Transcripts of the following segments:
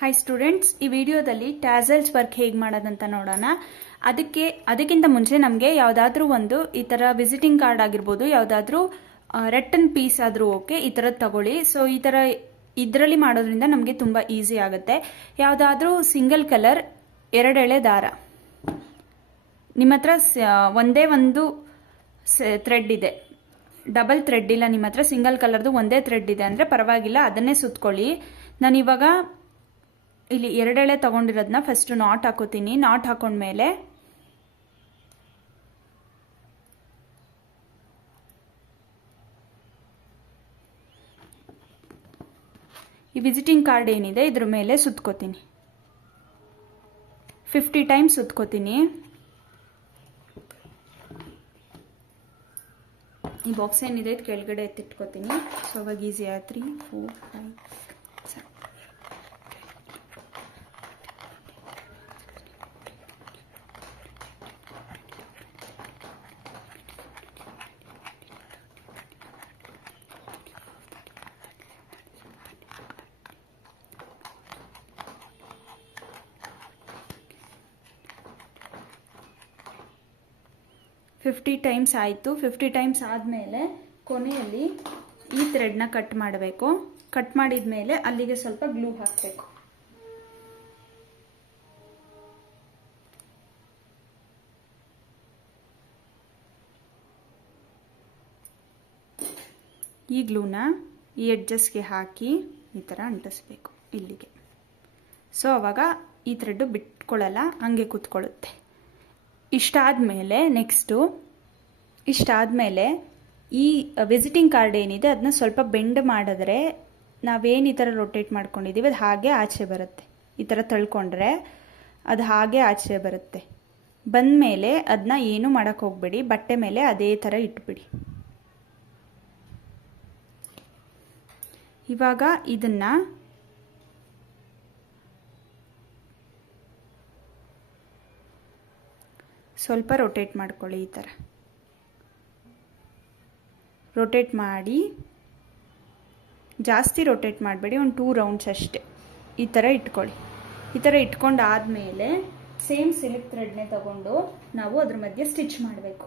Hi students, ಈ ವಿಡಿಯೋದಲ್ಲಿ tassels work ಹೇಗೆ ಮಾಡೋದಂತ ನೋಡೋಣ. ಅದಕ್ಕಿಂತ ಮುಂಚೆ ನಮಗೆ ಯಾವುದಾದ್ರೂ ಒಂದು ಈ ಥರ ವಿಸಿಟಿಂಗ್ ಕಾರ್ಡ್ ಆಗಿರ್ಬೋದು, ಯಾವುದಾದ್ರೂ ರಿಟರ್ನ್ ಪೀಸ್ ಆದರೂ ಓಕೆ, ಈ ಥರದ್ದು ತಗೊಳ್ಳಿ. ಸೊ ಈ ಥರ ಇದರಲ್ಲಿ ಮಾಡೋದ್ರಿಂದ ನಮಗೆ ತುಂಬ ಈಸಿ ಆಗುತ್ತೆ. ಯಾವುದಾದ್ರೂ ಸಿಂಗಲ್ ಕಲರ್ 2 ಎಳೆ ದಾರ, ನಿಮ್ಮ ಹತ್ರ ಒಂದೇ ಒಂದು ಥ್ರೆಡ್ ಇದೆ, ಡಬಲ್ ಥ್ರೆಡ್ ಇಲ್ಲ, ನಿಮ್ಮ ಹತ್ರ ಸಿಂಗಲ್ ಕಲರ್ದು ಒಂದೇ ಥ್ರೆಡ್ ಇದೆ ಅಂದರೆ ಪರವಾಗಿಲ್ಲ, ಅದನ್ನೇ ಸುತ್ಕೊಳ್ಳಿ. ನಾನಿವಾಗ ಇಲ್ಲಿ 2 ಎಳೆ ತಗೊಂಡಿರೋದನ್ನ ಫಸ್ಟ್ ನಾಟ್ ಹಾಕೋತೀನಿ. ನಾಟ್ ಹಾಕೊಂಡ್ಮೇಲೆ ಈ ವಿಸಿಟಿಂಗ್ ಕಾರ್ಡ್ ಏನಿದೆ ಇದ್ರ ಮೇಲೆ ಸುತ್ಕೋತೀನಿ. 50 ಟೈಮ್ಸ್ ಸುತ್ಕೋತೀನಿ. ಈ ಬಾಕ್ಸ್ ಏನಿದೆ ಇದು ಕೆಳಗಡೆ ಎತ್ತಿಟ್ಕೋತೀನಿ. ಸೊ ಅವಾಗ ಈಸಿ ಆಯ್ತು. 3 4 5 7 50 ಟೈಮ್ಸ್ ಆಯಿತು. 50 ಟೈಮ್ಸ್ ಆದಮೇಲೆ ಕೊನೆಯಲ್ಲಿ ಈ ಥ್ರೆಡ್ನ ಕಟ್ ಮಾಡಬೇಕು. ಕಟ್ ಮಾಡಿದ ಮೇಲೆ ಅಲ್ಲಿಗೆ ಸ್ವಲ್ಪ ಗ್ಲೂ ಹಾಕಬೇಕು. ಈ ಗ್ಲೂನ ಈ ಎಡ್ಜಸ್ಗೆ ಹಾಕಿ ಈ ಥರ ಅಂಟಿಸ್ಬೇಕು ಇಲ್ಲಿಗೆ. ಸೊ ಅವಾಗ ಈ ಥ್ರೆಡ್ಡು ಬಿಟ್ಕೊಳ್ಳಲ್ಲ, ಹಂಗೆ ಕೂತ್ಕೊಳ್ಳುತ್ತೆ. ಇಷ್ಟಾದಮೇಲೆ ಈ ವಿಸಿಟಿಂಗ್ ಕಾರ್ಡ್ ಏನಿದೆ ಅದನ್ನ ಸ್ವಲ್ಪ ಬೆಂಡ್ ಮಾಡಿದ್ರೆ ನಾವೇನು ಈ ಥರ ರೊಟೇಟ್ ಮಾಡ್ಕೊಂಡಿದ್ದೀವಿ ಅದು ಹಾಗೆ ಆಚೆ ಬರುತ್ತೆ. ಈ ಥರ ತಳ್ಕೊಂಡ್ರೆ ಅದು ಹಾಗೆ ಆಚೆ ಬರುತ್ತೆ. ಬಂದಮೇಲೆ ಅದನ್ನ ಏನೂ ಮಾಡೋಕ್ಕೆ ಹೋಗಬೇಡಿ, ಬಟ್ಟೆ ಮೇಲೆ ಅದೇ ಥರ ಇಟ್ಬಿಡಿ. ಇವಾಗ ಇದನ್ನು ಸ್ವಲ್ಪ ರೊಟೇಟ್ ಮಾಡ್ಕೊಳ್ಳಿ. ಈ ಥರ ರೊಟೇಟ್ ಮಾಡಿ, ಜಾಸ್ತಿ ರೊಟೇಟ್ ಮಾಡಬೇಡಿ, ಒಂದು 2 ರೌಂಡ್ಸ್ ಅಷ್ಟೇ. ಈ ಥರ ಇಟ್ಕೊಳ್ಳಿ. ಈ ಥರ ಇಟ್ಕೊಂಡು ಆದಮೇಲೆ ಸೇಮ್ ಸಿಲ್ಕ್ ಥ್ರೆಡ್ನೇ ತಗೊಂಡು ನಾವು ಅದ್ರ ಮಧ್ಯೆ ಸ್ಟಿಚ್ ಮಾಡಬೇಕು.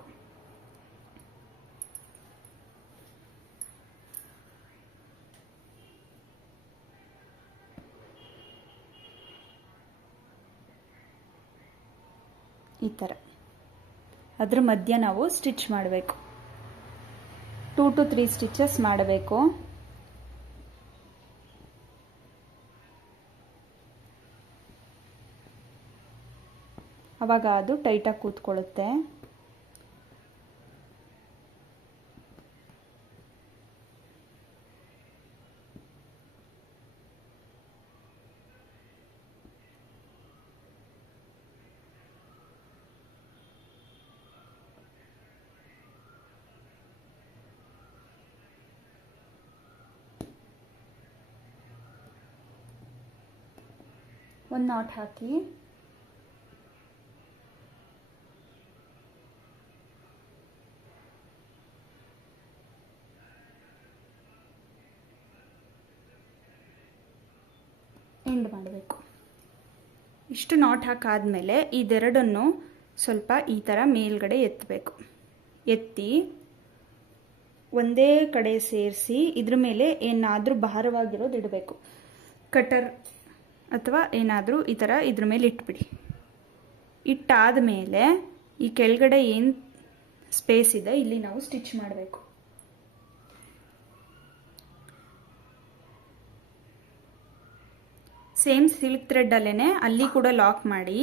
ಈ ಥರ ಅದ್ರ ಮಧ್ಯ ನಾವು ಸ್ಟಿಚ್ ಮಾಡಬೇಕು. 2 to 3 ಸ್ಟಿಚಸ್ ಮಾಡಬೇಕು. ಆವಾಗ ಅದು ಟೈಟಾಗಿ ಕೂತ್ಕೊಳ್ಳುತ್ತೆ. ಒಂದು ನಾಟ್ ಹಾಕಿ ಎಂಡ್ ಮಾಡಬೇಕು. ಇಷ್ಟು ನಾಟ್ ಹಾಕಾದ್ಮೇಲೆ ಇದೆರಡನ್ನು ಸ್ವಲ್ಪ ಈ ಥರ ಮೇಲ್ಗಡೆ ಎತ್ತಬೇಕು. ಎತ್ತಿ ಒಂದೇ ಕಡೆ ಸೇರಿಸಿ ಇದ್ರ ಮೇಲೆ ಏನಾದರೂ ಭಾರವಾಗಿರೋದು ಇಡಬೇಕು. ಕಟರ್ ಅಥವಾ ಏನಾದರೂ ಈ ಥರ ಇದ್ರ ಮೇಲೆ ಇಟ್ಬಿಡಿ. ಇಟ್ಟಾದ ಮೇಲೆ ಈ ಕೆಳಗಡೆ ಏನು ಸ್ಪೇಸ್ ಇದೆ ಇಲ್ಲಿ ನಾವು ಸ್ಟಿಚ್ ಮಾಡಬೇಕು. ಸೇಮ್ ಸಿಲ್ಕ್ ಥ್ರೆಡ್ ಅಲ್ಲೇನೆ ಅಲ್ಲಿ ಕೂಡ ಲಾಕ್ ಮಾಡಿ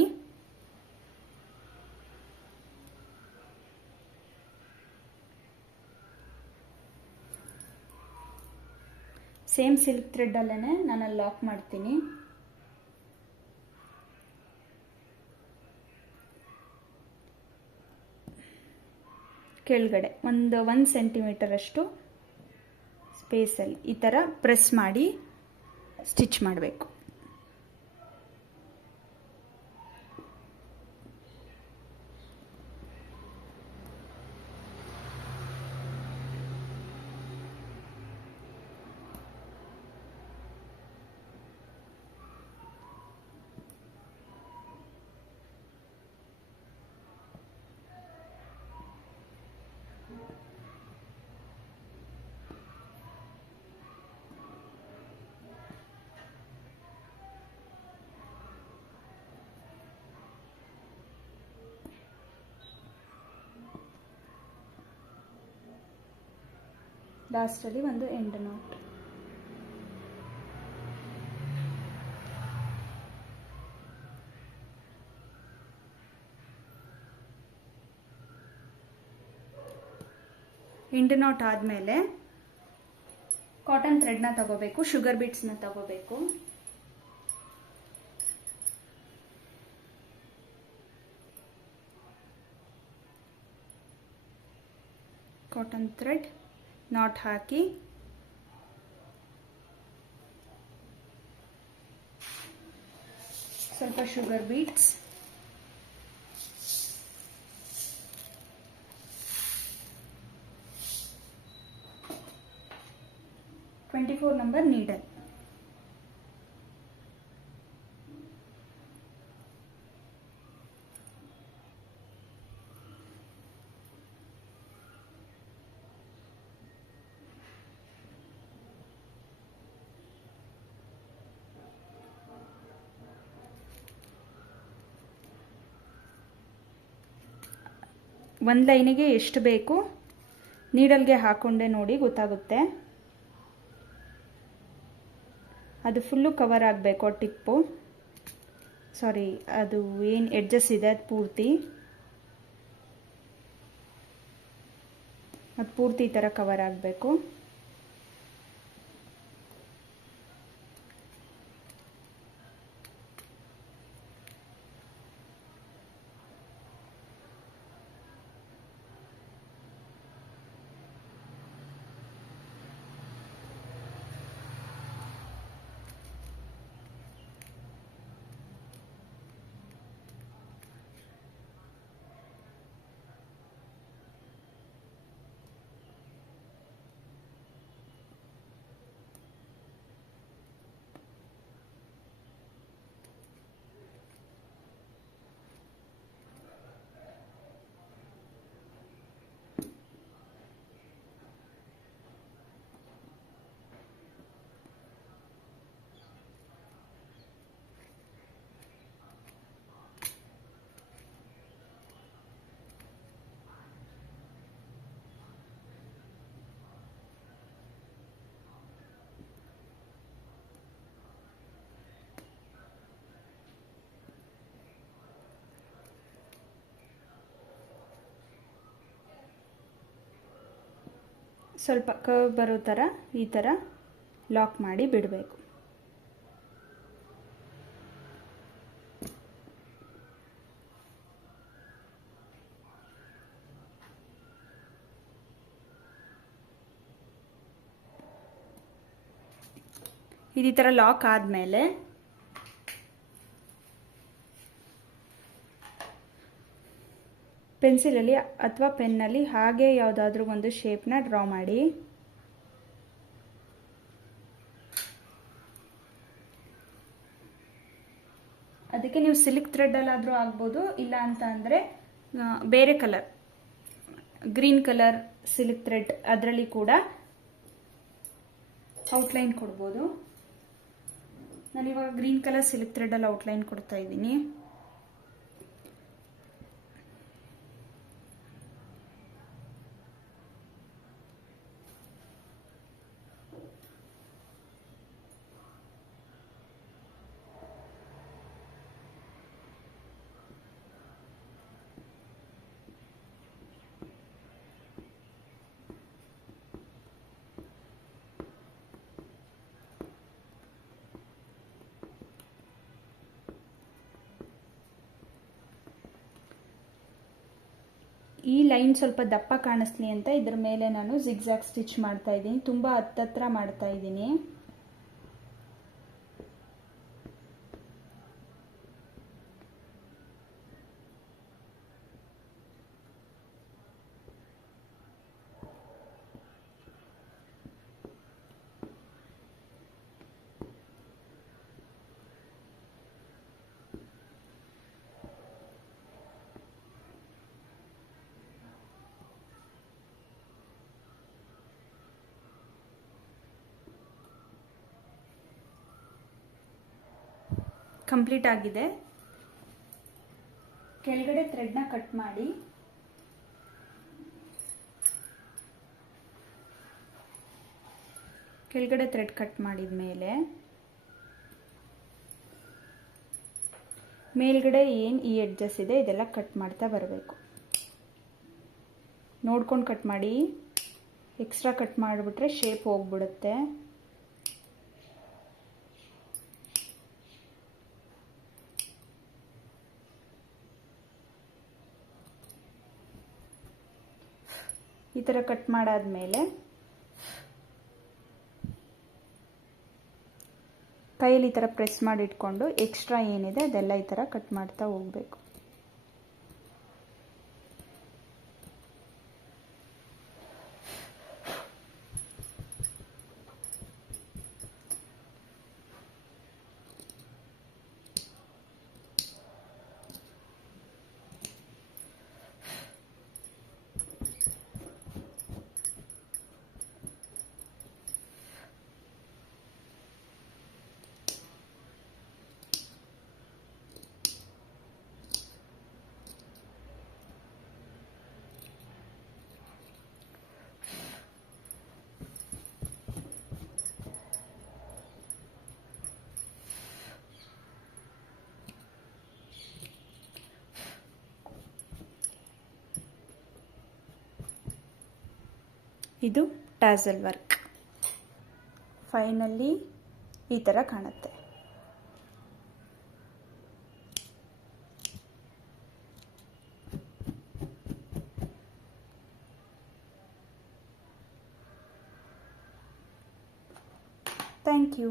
ಸೇಮ್ ಸಿಲ್ಕ್ ಥ್ರೆಡ್ ಅಲ್ಲೇನೆ ನಾನು ಅಲ್ಲಿ ಲಾಕ್ ಮಾಡ್ತೀನಿ. ಕೆಳಗಡೆ ಒಂದು 1 ಸೆಂಟಿಮೀಟರ್ ಅಷ್ಟು ಸ್ಪೇಸಲ್ಲಿ ಈ ಥರ ಪ್ರೆಸ್ ಮಾಡಿ ಸ್ಟಿಚ್ ಮಾಡಬೇಕು. ಲಾಸ್ಟಲ್ಲಿ ಒಂದು ಎಂಡ್ ನಾಟ್. ಎಂಡ್ ನಾಟ್ ಆದಮೇಲೆ ಕಾಟನ್ ಥ್ರೆಡ್ನ ತಗೋಬೇಕು, ಶುಗರ್ ಬೀಟ್ಸ್ನ ತಗೋಬೇಕು. ಕಾಟನ್ ಥ್ರೆಡ್ ನಾಟ್ ಹಾಕಿ ಸ್ವಲ್ಪ ಶುಗರ್ ಬೀಟ್ಸ್, (24 ನಂಬರ್ ನೀಡಲ್). ಒಂದು ಲೈನಿಗೆ ಎಷ್ಟು ಬೇಕು ನೀಡಲ್ಗೆ ಹಾಕೊಂಡೆ ನೋಡಿ ಗೊತ್ತಾಗುತ್ತೆ. ಅದು ಫುಲ್ಲು ಕವರ್ ಆಗಬೇಕು, ಟಿಪ್ಪು ಸಾರಿ ಅದು ಏನು ಎಡ್ಜಸ್ ಇದೆ ಅದು ಪೂರ್ತಿ ಈ ಥರ ಕವರ್ ಆಗಬೇಕು. ಸ್ವಲ್ಪ ಕರ್ವ್ ಬರೋ ಥರ ಈ ಥರ ಲಾಕ್ ಮಾಡಿ ಬಿಡಬೇಕು. ಈ ಥರ ಲಾಕ್ ಆದಮೇಲೆ ಪೆನ್ಸಿಲಲ್ಲಿ ಅಥವಾ ಪೆನ್ನಲ್ಲಿ ಹಾಗೆ ಯಾವುದಾದ್ರೂ ಒಂದು ಶೇಪ್ನ ಡ್ರಾ ಮಾಡಿ. ಅದಕ್ಕೆ ನೀವು ಸಿಲ್ಕ್ ಥ್ರೆಡ್ಡಲ್ಲಾದರೂ ಆಗ್ಬೋದು, ಇಲ್ಲ ಅಂತ ಅಂದರೆ ಬೇರೆ colour green colour silk thread ಅದರಲ್ಲಿ ಕೂಡ ಔಟ್ಲೈನ್ ಕೊಡ್ಬೋದು. ನಾನಿವಾಗ ಗ್ರೀನ್ ಕಲರ್ ಸಿಲ್ಕ್ ಥ್ರೆಡ್ಡಲ್ಲಿ ಔಟ್ಲೈನ್ ಕೊಡ್ತಾ ಇದ್ದೀನಿ. ಈ ಲೈನ್ ಸ್ವಲ್ಪ ದಪ್ಪ ಕಾಣಿಸ್ಲಿ ಅಂತ ಇದ್ರ ಮೇಲೆ ನಾನು ಜಿಗ್ಜಾಗ್ ಸ್ಟಿಚ್ ಮಾಡ್ತಾ ಇದ್ದೀನಿ. ತುಂಬಾ ಹತ್ತತ್ರ ಮಾಡ್ತಾ ಇದ್ದೀನಿ. ಕಂಪ್ಲೀಟ್ ಆಗಿದೆ. ಕೆಳಗಡೆ ಥ್ರೆಡ್ನ ಕಟ್ ಮಾಡಿ ಕೆಳಗಡೆ ಥ್ರೆಡ್ ಕಟ್ ಮಾಡಿದ ಮೇಲೆ ಮೇಲ್ಗಡೆ ಏನು ಈ ಎಡ್ಜಸ್ ಇದೆ ಇದೆಲ್ಲ ಕಟ್ ಮಾಡ್ತಾ ಬರಬೇಕು. ನೋಡ್ಕೊಂಡು ಕಟ್ ಮಾಡಿ, ಎಕ್ಸ್ಟ್ರಾ ಕಟ್ ಮಾಡಿಬಿಟ್ರೆ ಶೇಪ್ ಹೋಗ್ಬಿಡುತ್ತೆ. ಈ ಥರ ಕಟ್ ಮಾಡಾದ್ಮೇಲೆ ಕೈಯಲ್ಲಿ ಈ ಥರ ಪ್ರೆಸ್ ಮಾಡಿ ಇಟ್ಕೊಂಡು ಎಕ್ಸ್ಟ್ರಾ ಏನಿದೆ ಅದೆಲ್ಲ ಈ ಥರ ಕಟ್ ಮಾಡ್ತಾ ಹೋಗಬೇಕು. ಇದು ಟ್ಯಾಸಲ್ ವರ್ಕ್. ಫೈನಲಿ ಈ ಥರ ಕಾಣುತ್ತೆ. Thank you.